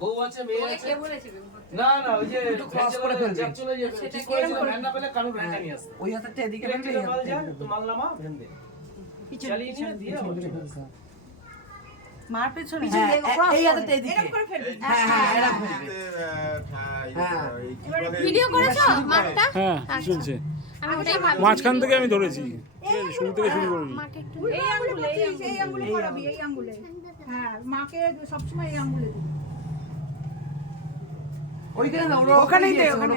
বউ আছে মেয়ে আছে না না ওই যে ক্রস করে জ্যাপ চলে যাবে ঠিক করে ভ্যান না পেলে কারণ ভ্যানটা নিয়ে আসতে ওই হাতটা এদিকে মাল যায় তো মাল নামা ভ্যান দে চালিয়ে নিয়ে দিয়ে মার পেছনে এই হাতটা এদিকে এরকম করে ফেলবি হ্যাঁ হ্যাঁ এরকম ভিডিও করেছো মাঠটা? হ্যাঁ শুনছে আমি ওটাই ভাবছি মাঝখান থেকে আমি ধরেছি ঠিক আছে শুরু থেকে শুরু করিনি মাঠে একটু এই আঙ্গুলে এই আঙ্গুলে করাবি এই আঙ্গুলে হ্যাঁ মাকে সব সময় এই আঙ্গুলে দিবি ওইখানে দাও ওখানেই দে, ওখানে।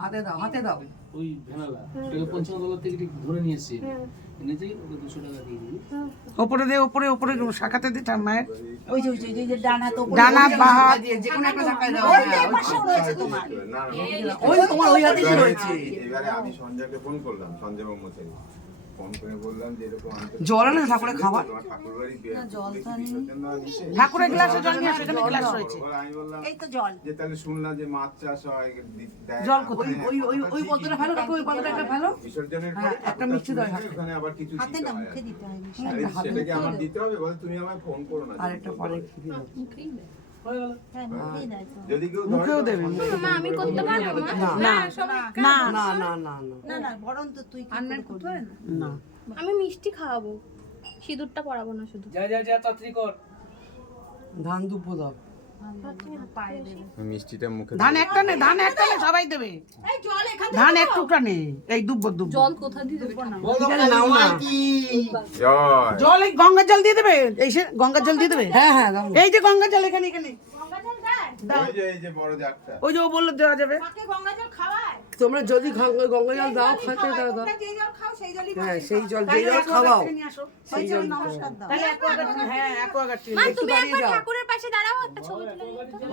হাতে দাও হাতে দাও ওই ভ্যানালা ওটাকে পঞ্চমতলা থেকে ঠিক ধরে নিয়ে এসেছি এনেতেই ওকে 200 টাকা দিয়ে দিবি উপরে দে উপরে উপরে শাখাতে দে তার মায়ের ওই যে ডান হাত উপরে ডান হাত, বাঁ হাত। যে কোনো একটা শাখায় দাও ওই পাশেও রয়েছে তোমার ওই তোমার ওই হাতেই রয়েছে এবারে আমি সঞ্জয়কে ফোন করলাম সঞ্জয় ব্রহ্মচারী ফোন করে বললাম যে এরকম জল আনে ঠাকুরের খাবার তোমার ঠাকুরবাড়ি বিসর্জন দেওয়া দিছে ঠাকুরের গ্লাসে জল নিয়ে আসো, এখানে গ্লাস রয়েছে এবার আমি বললাম এই তো জল যে তাহলে শুনলাম যে মাছ চাষ হয় দেয় জল না। কোথায়? ওই ওই ওই পদ্মটা ফেলো কাকু ওই পদ্মটা একটা ফেলো বিসর্জনের হ্যাঁ, পরে একটা মিষ্টি দাও হাতে। ওখানে আবার কিছু হাতে দিতে না হয় মুখে দিতে হয় আরে সেটাকে আমার দিতে হবে বলে তুমি আমায় ফোন করো না আর একটা পরে খেয়ে দাও হ্যাঁ মুখেই দেয় তো যদি কেউ মুখেও ধরে দেবে মা আমি করতে পারবো মা না। না না না না না না না বরং তো তুই কি করে করবি না আমি মিষ্টি খাওয়াবো সিঁদুরটা পরাবো না শুধু যা যা যা তাড়াতাড়ি কর ধান দুব্ব দাও পায়ে দেবে মিষ্টিটা মুখে ধান একটা নে সবাই দেবে এই জল এখান ধান এক টুকরা নে এই দুব্ব জল কোথা দিয়ে দেবো না এখানে নাও না জয় জল এই গঙ্গার জল দিয়ে দেবে এই সে গঙ্গার জল দিয়ে দেবে হ্যাঁ হ্যাঁ দাও এই যে গঙ্গার জল এখানে এখানে এই যে বড় জাগটা ওই যে ও বললো দেওয়া যাবে মাকে গঙ্গা জল খাওয়ায় তোমরা যদি গঙ্গা জল দাও খাতে দাও দাও যে জল খাও সেই জলই হ্যাঁ সেই জল যে জল খাওয়াও সেই জল নমস্কার দাও তাহলে অ্যাকোয়াগার্ড হ্যাঁ অ্যাকোয়াগার্ড মা একটু তুমি দাঁড়িয়ে একবার যাও। ঠাকুরের পাশে দাঁড়াও একটা ছবি তুলে নিই তো।